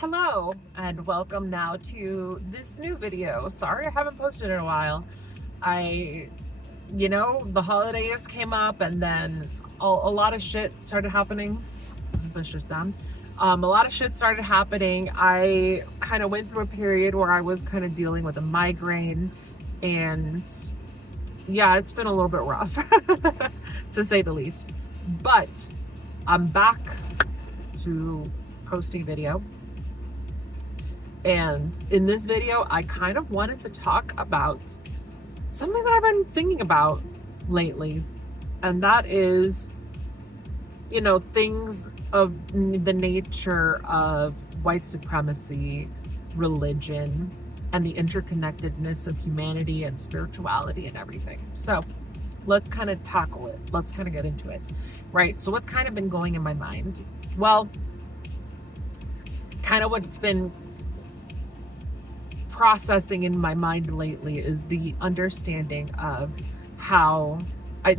Hello and welcome now to this new video. Sorry I haven't posted in a while. The holidays came up and then a lot of shit started happening. That's just done. A lot of shit started happening. I kind of went through a period where I was kind of dealing with a migraine, and yeah, it's been a little bit rough to say the least. But I'm back to posting video. And in this video, I kind of wanted to talk about something that I've been thinking about lately. And that is, things of the nature of white supremacy, religion, and the interconnectedness of humanity and spirituality and everything. So let's kind of tackle it. Let's kind of get into it, right? So what's kind of been going in my mind? Well, kind of what's been processing in my mind lately is the understanding of how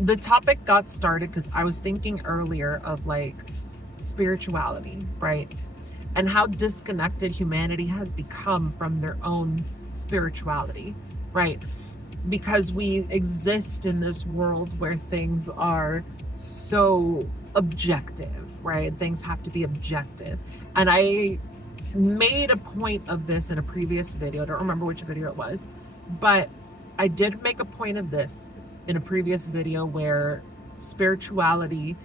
the topic got started because I was thinking earlier of like spirituality, right? And how disconnected humanity has become from their own spirituality, right? Because we exist in this world where things are so objective, right? Things have to be objective. And I made a point of this in a previous video. I don't remember which video it was, but I did make a point of this in a previous video where spirituality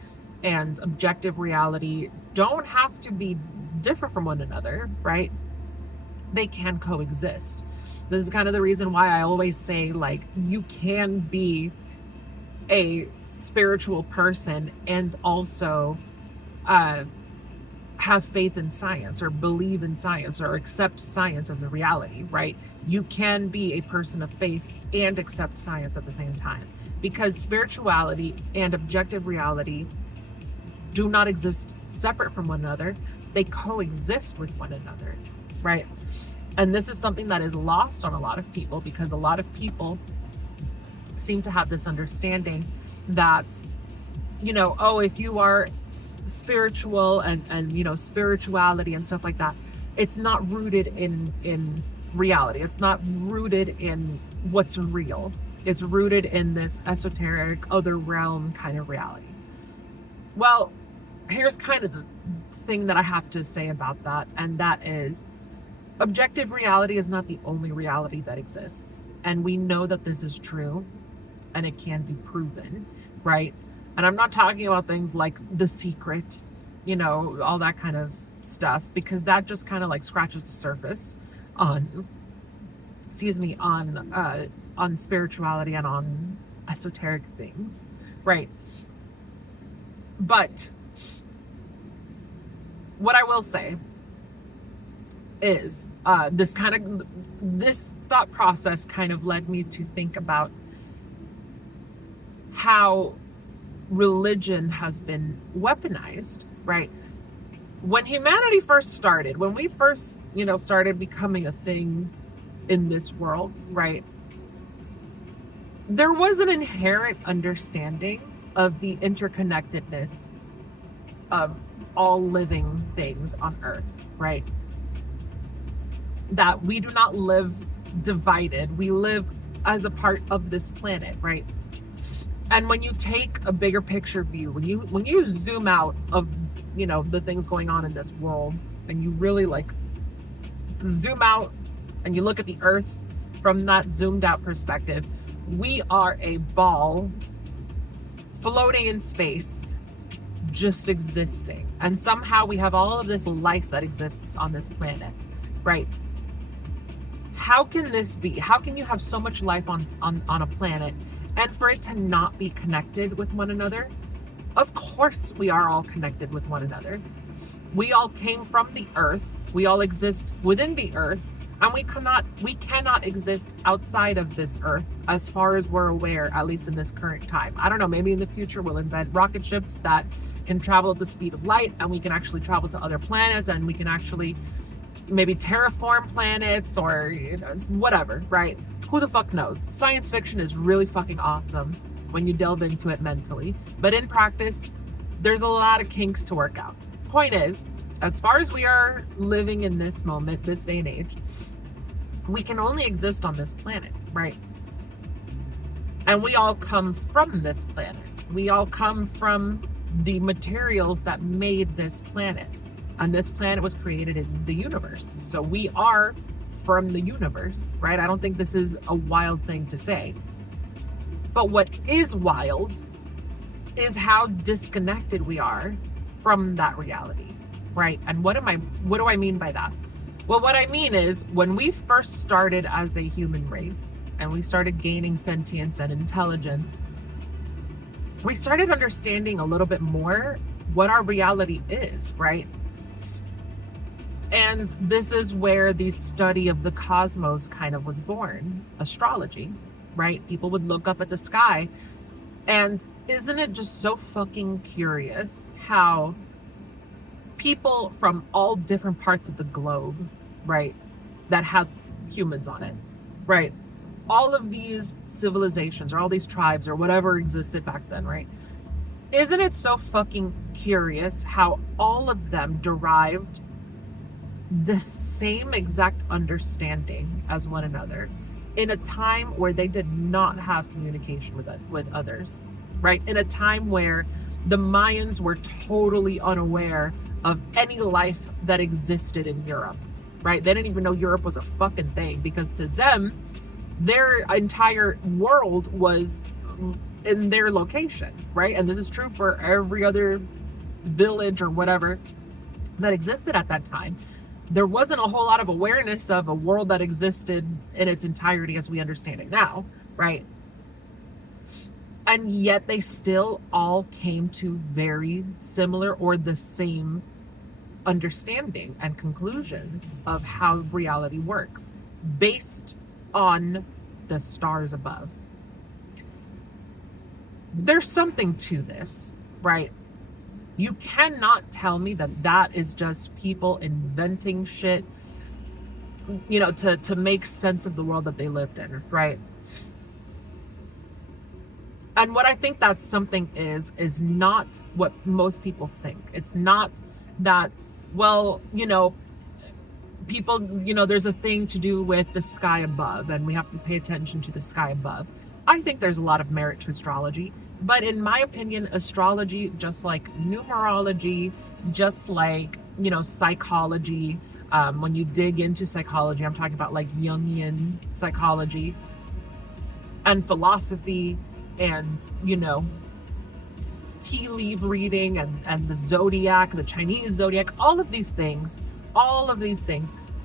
and objective reality don't have to be different from one another, right? They can coexist. This is kind of the reason why I always say, like, you can be a spiritual person and also have faith in science or believe in science or accept science as a reality, right? You can be a person of faith and accept science at the same time, because spirituality and objective reality do not exist separate from one another. They coexist with one another, right? And this is something that is lost on a lot of people, because a lot of people seem to have this understanding that, if you are spiritual and spirituality and stuff like that, it's not rooted in reality. It's not rooted in what's real. It's rooted in this esoteric other realm kind of reality. Well, here's kind of the thing that I have to say about that, and that is objective reality is not the only reality that exists. And we know that this is true and it can be proven, right? And I'm not talking about things like The Secret, all that kind of stuff, because that just kind of like scratches the surface on spirituality and on esoteric things, right? But what I will say is this thought process kind of led me to think about how religion has been weaponized, right? When humanity first started, when we first, started becoming a thing in this world, right? There was an inherent understanding of the interconnectedness of all living things on Earth, right? That we do not live divided. We live as a part of this planet, right? And when you take a bigger picture view, when you zoom out of, the things going on in this world, and you really like zoom out and you look at the Earth from that zoomed out perspective, we are a ball floating in space, just existing. And somehow we have all of this life that exists on this planet, right? How can this be? How can you have so much life on a planet and for it to not be connected with one another? Of course we are all connected with one another. We all came from the Earth. We all exist within the Earth, and we cannot exist outside of this Earth as far as we're aware, at least in this current time. I don't know, maybe in the future we'll invent rocket ships that can travel at the speed of light, and we can actually travel to other planets, and we can actually maybe terraform planets or whatever, right? Who the fuck knows? Science fiction is really fucking awesome when you delve into it mentally. But in practice, there's a lot of kinks to work out. Point is, As far as we are living in this moment, this day and age, we can only exist on this planet, right? And we all come from this planet. We all come from the materials that made this planet. And this planet was created in the universe. So we are from the universe, right? I don't think this is a wild thing to say. But what is wild is how disconnected we are from that reality, right? And what do I mean by that? Well, what I mean is when we first started as a human race and we started gaining sentience and intelligence, we started understanding a little bit more what our reality is, right? And this is where the study of the cosmos kind of was born, astrology, right? People would look up at the sky, and isn't it just so fucking curious how people from all different parts of the globe, right, that have humans on it, right? All of these civilizations or all these tribes or whatever existed back then, right? Isn't it so fucking curious how all of them derived the same exact understanding as one another in a time where they did not have communication with others, right? In a time where the Mayans were totally unaware of any life that existed in Europe, right? They didn't even know Europe was a fucking thing, because to them, their entire world was in their location, right? And this is true for every other village or whatever that existed at that time. There wasn't a whole lot of awareness of a world that existed in its entirety as we understand it now, right? And yet they still all came to very similar or the same understanding and conclusions of how reality works based on the stars above. There's something to this, right? You cannot tell me that that is just people inventing shit, you know, to make sense of the world that they lived in, right? And what I think that something is not what most people think. It's not that, well, you know, people, you know, there's a thing to do with the sky above and we have to pay attention to the sky above. I think there's a lot of merit to astrology. But in my opinion, astrology, just like numerology, just like, you know, psychology, when you dig into psychology, I'm talking about like Jungian psychology and philosophy and, you know, tea leaf reading and the zodiac, the Chinese zodiac, all of these things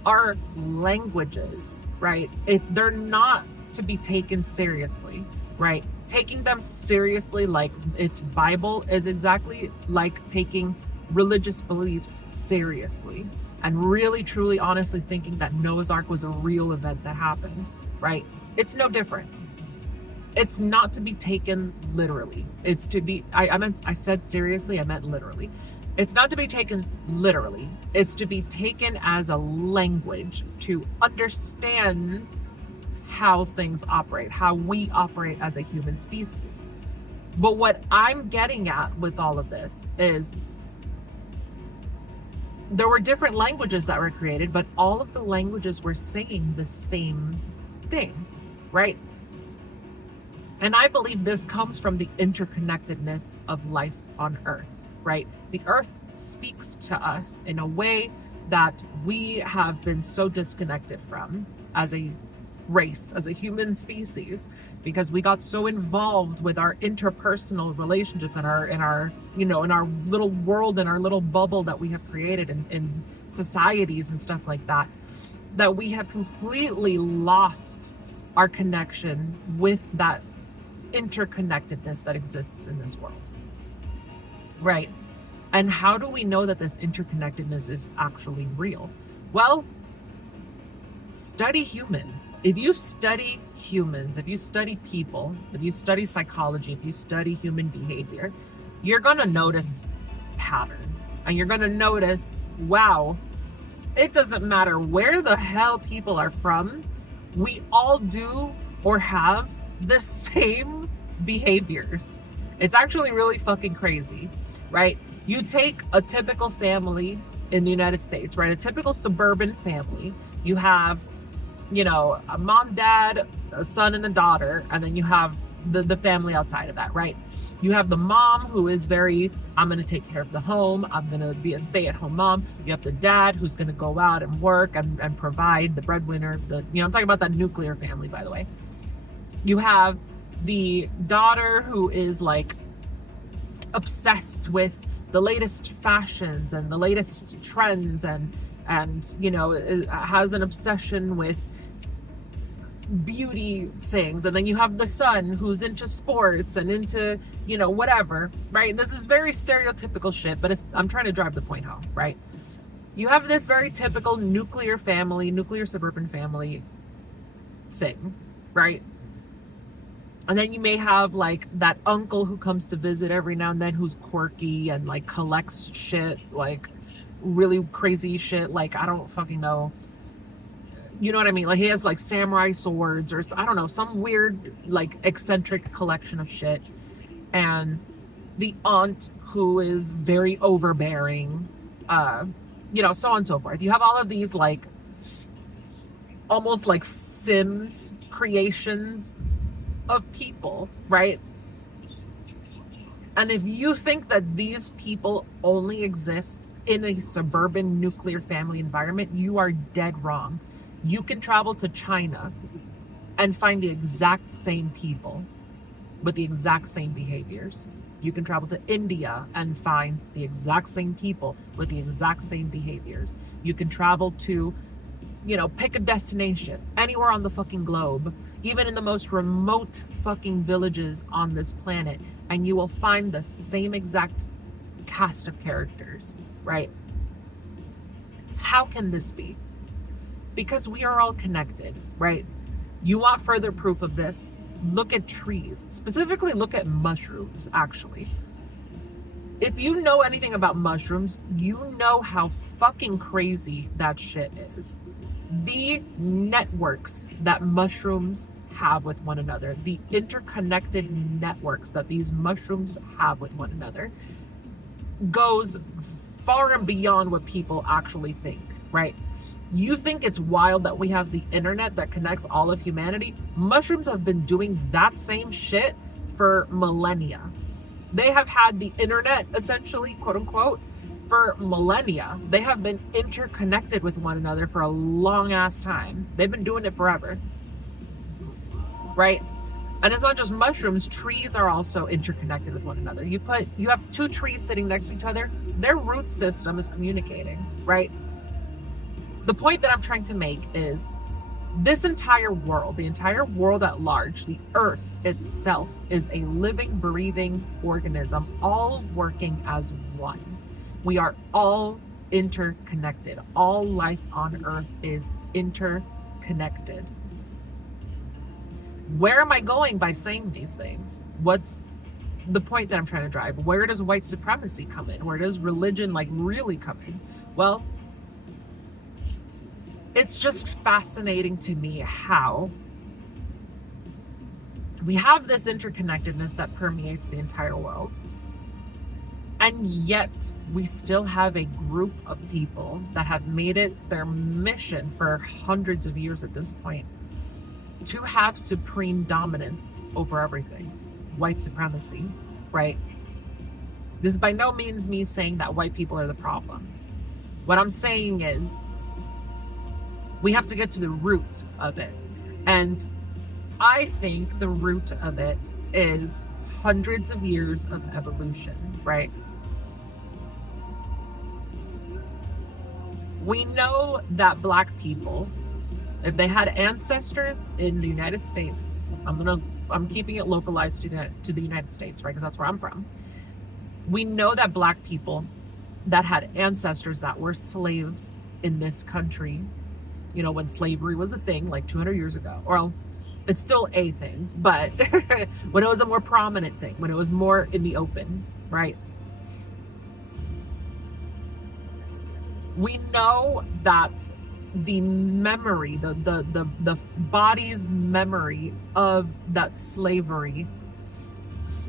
are languages, right? They're not to be taken seriously, right? Taking them seriously like it's Bible is exactly like taking religious beliefs seriously and really, truly, honestly thinking that Noah's Ark was a real event that happened, right? It's no different. It's not to be taken literally. It's to be, I said seriously, I meant literally. It's not to be taken literally. It's to be taken as a language to understand how things operate, how we operate as a human species. But what I'm getting at with all of this is there were different languages that were created, but all of the languages were saying the same thing, right? And I believe this comes from the interconnectedness of life on Earth, right? The Earth speaks to us in a way that we have been so disconnected from as a race, as a human species, because we got so involved with our interpersonal relationships and our you know, in our little world, in our little bubble that we have created in societies and stuff like that, that we have completely lost our connection with that interconnectedness that exists in this world, right? And how do we know that this interconnectedness is actually real? Well, study humans. If you study humans, if you study people, if you study psychology, if you study human behavior, you're gonna notice patterns, and you're gonna notice, wow, it doesn't matter where the hell people are from, we all do or have the same behaviors. It's actually really fucking crazy, right? You take a typical family in the United States, right? A typical suburban family. You have, you know, a mom, dad, a son, and a daughter, and then you have the family outside of that, right? You have the mom who is very, I'm going to take care of the home. I'm going to be a stay-at-home mom. You have the dad who's going to go out and work and provide, the breadwinner. I'm talking about that nuclear family, by the way. You have the daughter who is like obsessed with the latest fashions and the latest trends and you know, has an obsession with beauty things. And then you have the son who's into sports and into, you know, whatever, right? This is very stereotypical shit, but I'm trying to drive the point home, right? You have this very typical nuclear suburban family thing, right? And then you may have like that uncle who comes to visit every now and then who's quirky and like collects shit, like really crazy shit, like I don't fucking know. You know what I mean? Like he has like samurai swords or I don't know, some weird like eccentric collection of shit. And the aunt who is very overbearing, you know, so on and so forth. You have all of these like almost like Sims creations of people, right? And if you think that these people only exist in a suburban nuclear family environment, you are dead wrong. You can travel to China and find the exact same people with the exact same behaviors. You can travel to India and find the exact same people with the exact same behaviors. You can travel to, you know, pick a destination anywhere on the fucking globe, even in the most remote fucking villages on this planet, and you will find the same exact cast of characters, right? How can this be? Because we are all connected, right? You want further proof of this? Look at trees. Specifically, look at mushrooms, actually. If you know anything about mushrooms, you know how fucking crazy that shit is. The networks that mushrooms have with one another, the interconnected networks that these mushrooms have with one another, goes far and beyond what people actually think, right? You think it's wild that we have the internet that connects all of humanity? Mushrooms have been doing that same shit for millennia. They have had the internet, essentially, quote unquote, for millennia. They have been interconnected with one another for a long ass time. They've been doing it forever, right? And it's not just mushrooms, trees are also interconnected with one another. You have two trees sitting next to each other, their root system is communicating, right? The point that I'm trying to make is this entire world, the entire world at large, the earth itself is a living, breathing organism, all working as one. We are all interconnected. All life on earth is interconnected. Where am I going by saying these things? What's the point that I'm trying to drive? Where does white supremacy come in? Where does religion like really come in? Well, it's just fascinating to me how we have this interconnectedness that permeates the entire world. And yet we still have a group of people that have made it their mission for hundreds of years at this point to have supreme dominance over everything. White supremacy, right? This is by no means me saying that white people are the problem. What I'm saying is we have to get to the root of it. And I think the root of it is hundreds of years of evolution, right? We know that Black people, if they had ancestors in the United States, I'm keeping it localized to the United States, right? Because that's where I'm from. We know that Black people that had ancestors that were slaves in this country, you know, when slavery was a thing, like 200 years ago, or it's still a thing, but when it was a more prominent thing, when it was more in the open, right? We know that the memory, the body's memory of that slavery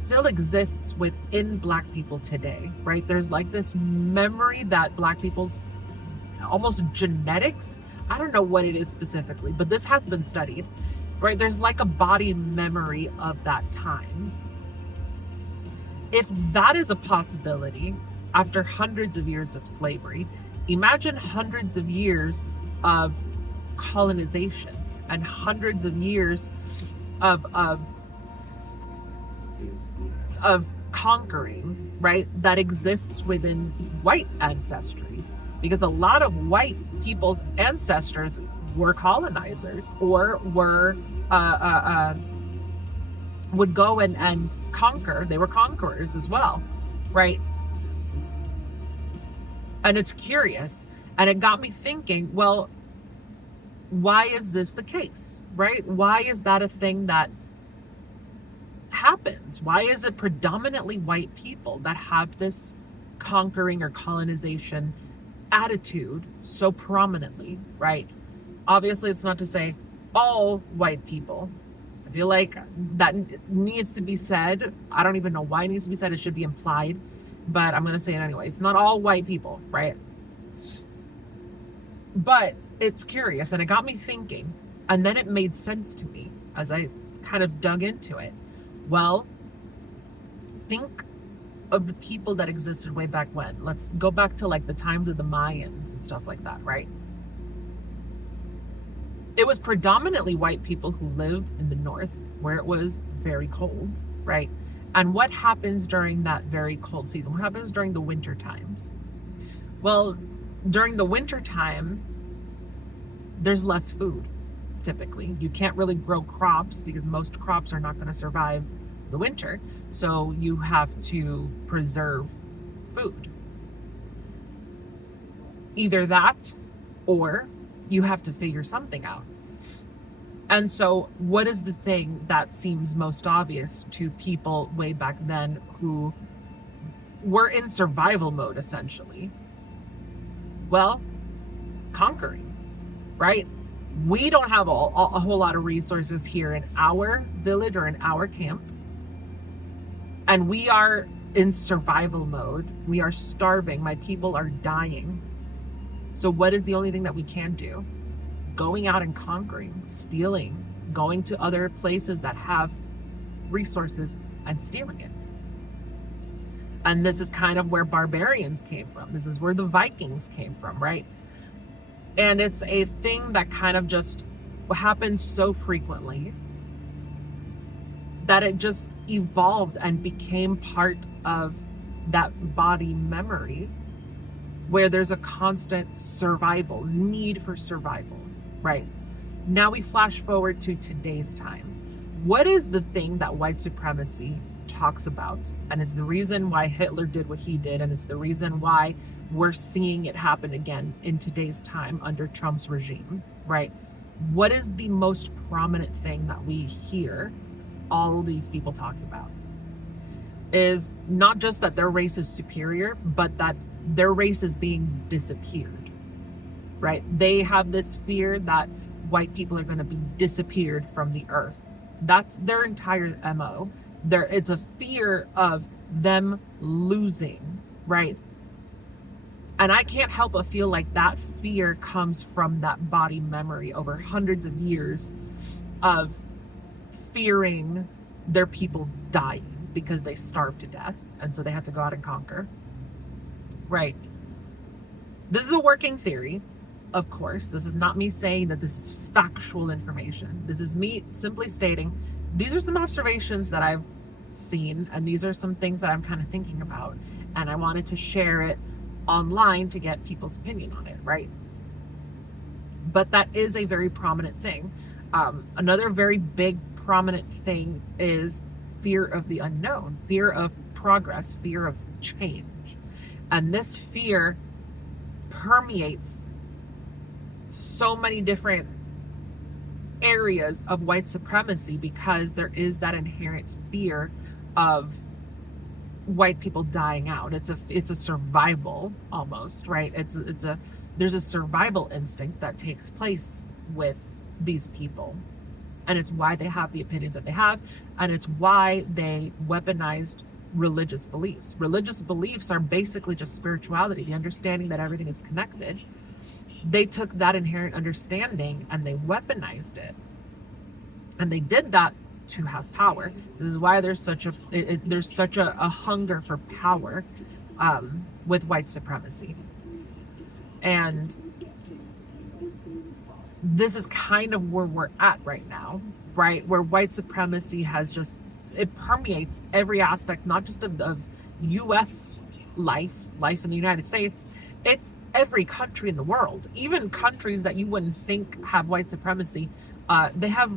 still exists within Black people today, right? There's like this memory that Black people's almost genetics, I don't know what it is specifically, but this has been studied, right? There's like a body memory of that time. If that is a possibility after hundreds of years of slavery, imagine hundreds of years of colonization and hundreds of years of conquering, right? That exists within white ancestry, because a lot of white people's ancestors were colonizers or were would go and conquer. They were conquerors as well, right? And it's curious, and it got me thinking, well, why is this the case, right? Why is that a thing that happens? Why is it predominantly white people that have this conquering or colonization attitude so prominently, right? Obviously, it's not to say all white people. I feel like that needs to be said. I don't even know why it needs to be said. It should be implied, but I'm going to say it anyway. It's not all white people, right? But it's curious, and it got me thinking, and then it made sense to me as I kind of dug into it. Well, think of the people that existed way back when. Let's go back to like the times of the Mayans and stuff like that, right? It was predominantly white people who lived in the north, where it was very cold, right? And what happens during that very cold season? What happens during the winter times? Well, during the winter time, there's less food, typically. You can't really grow crops because most crops are not going to survive the winter. So you have to preserve food. Either that, or you have to figure something out. And so what is the thing that seems most obvious to people way back then who were in survival mode, essentially? Well, conquering, right? We don't have a whole lot of resources here in our village or in our camp. And we are in survival mode. We are starving. My people are dying. So what is the only thing that we can do? Going out and conquering, stealing, going to other places that have resources and stealing it. And this is kind of where barbarians came from. This is where the Vikings came from, right? And it's a thing that kind of just happens so frequently that it just evolved and became part of that body memory, where there's a constant survival, need for survival, right? Now we flash forward to today's time. What is the thing that white supremacy talks about? And it's the reason why Hitler did what he did, and it's the reason why we're seeing it happen again in today's time under Trump's regime, right? What is the most prominent thing that we hear all these people talking about? Is not just that their race is superior, but that their race is being disappeared, right? They have this fear that white people are going to be disappeared from the earth. That's their entire MO. It's a fear of them losing, right? And I can't help but feel like that fear comes from that body memory over hundreds of years of fearing their people dying because they starved to death, and so they had to go out and conquer, right? This is a working theory, of course. This is not me saying that this is factual information. This is me simply stating these are some observations that I've seen, and these are some things that I'm kind of thinking about, and I wanted to share it online to get people's opinion on it, right? But that is a very prominent thing. Another very big prominent thing is fear of the unknown, fear of progress, fear of change. And this fear permeates so many different areas of white supremacy because there is that inherent fear of white people dying out. It's a survival almost, right? There's a survival instinct that takes place with these people. And it's why they have the opinions that they have. And it's why they weaponized religious beliefs. Religious beliefs are basically just spirituality, the understanding that everything is connected. They took that inherent understanding and they weaponized it. And they did that to have power. This is why there's such a hunger for power with white supremacy. And this is kind of where we're at right now, right? Where white supremacy has just, it permeates every aspect, not just of U.S. life in the United States. It's every country in the world. Even countries that you wouldn't think have white supremacy, they have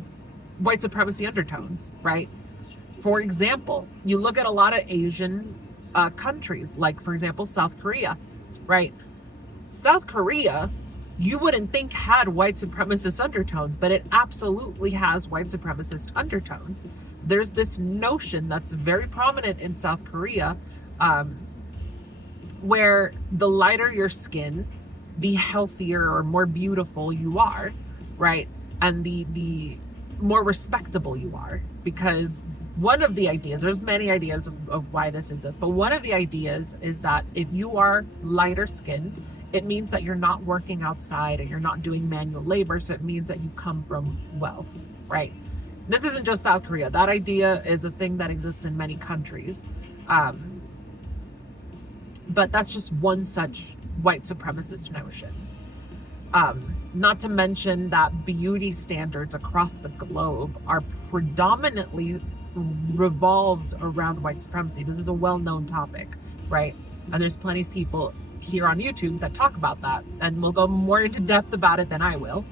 white supremacy undertones, right? For example, you look at a lot of Asian countries, like, for example, South Korea, right? South Korea, you wouldn't think had white supremacist undertones, but it absolutely has white supremacist undertones. There's this notion that's very prominent in South Korea, where the lighter your skin, the healthier or more beautiful you are, right? And the more respectable you are. Because one of the ideas, there's many ideas of why this exists, but one of the ideas is that if you are lighter skinned, it means that you're not working outside and you're not doing manual labor. So it means that you come from wealth, right? This isn't just South Korea. That idea is a thing that exists in many countries. But that's just one such white supremacist notion. Not to mention that beauty standards across the globe are predominantly revolved around white supremacy. This is a well-known topic, right? And there's plenty of people here on YouTube that talk about that, and we'll go more into depth about it than I will.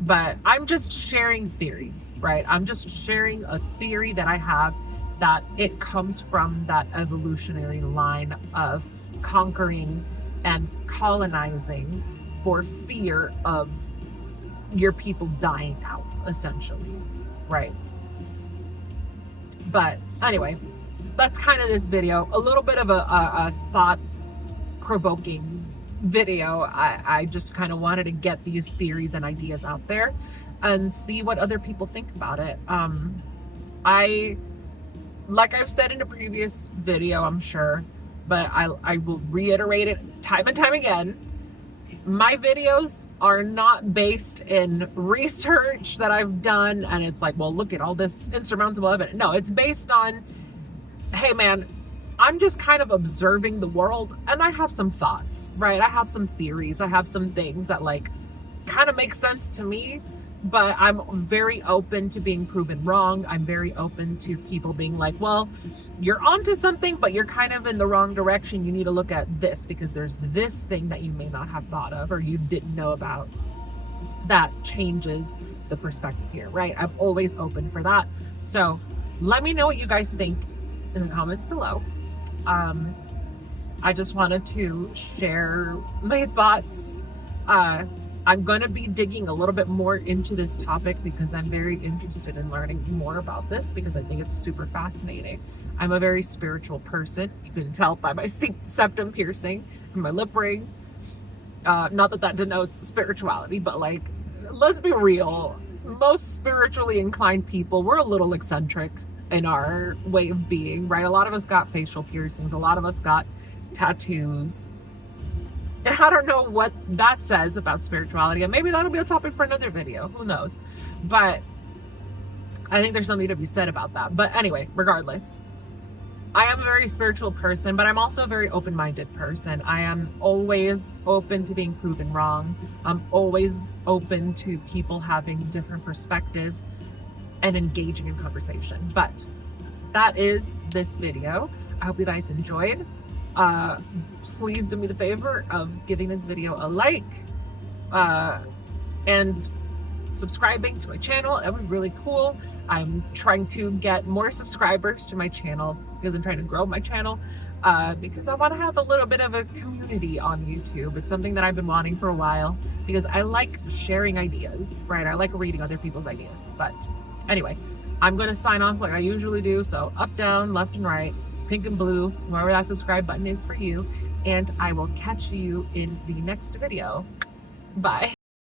But I'm just sharing theories, right? I'm just sharing a theory that I have, that it comes from that evolutionary line of conquering and colonizing for fear of your people dying out, essentially, right? But anyway, that's kind of this video. A little bit of a thought-provoking video. I just kind of wanted to get these theories and ideas out there and see what other people think about it. Like I've said in a previous video, I'm sure, but I will reiterate it time and time again. My videos are not based in research that I've done and it's like, well, look at all this insurmountable evidence. No, it's based on, hey man, I'm just kind of observing the world and I have some thoughts, right? I have some theories. I have some things that like kind of make sense to me, but I'm very open to being proven wrong. I'm very open to people being like, well, you're onto something, but you're kind of in the wrong direction. You need to look at this because there's this thing that you may not have thought of or you didn't know about that changes the perspective here, right? I'm always open for that. So let me know what you guys think in the comments below. I just wanted to share my thoughts. I'm going to be digging a little bit more into this topic because I'm very interested in learning more about this because I think it's super fascinating. I'm a very spiritual person. You can tell by my septum piercing and my lip ring. Not that that denotes spirituality, but like, let's be real. Most spiritually inclined people, we're a little eccentric in our way of being, right? A lot of us got facial piercings. A lot of us got tattoos. And I don't know what that says about spirituality, and maybe that'll be a topic for another video, who knows? But I think there's something to be said about that. But anyway, regardless, I am a very spiritual person, but I'm also a very open-minded person. I am always open to being proven wrong. I'm always open to people having different perspectives and engaging in conversation. But that is this video. I hope you guys enjoyed. Please do me the favor of giving this video a like and subscribing to my channel. That would be really cool. I'm trying to get more subscribers to my channel because I'm trying to grow my channel because I want to have a little bit of a community on YouTube. It's something that I've been wanting for a while because I like sharing ideas, right? I like reading other people's ideas. But anyway, I'm going to sign off like I usually do. So up, down, left, and right, pink and blue, wherever that subscribe button is for you. And I will catch you in the next video. Bye.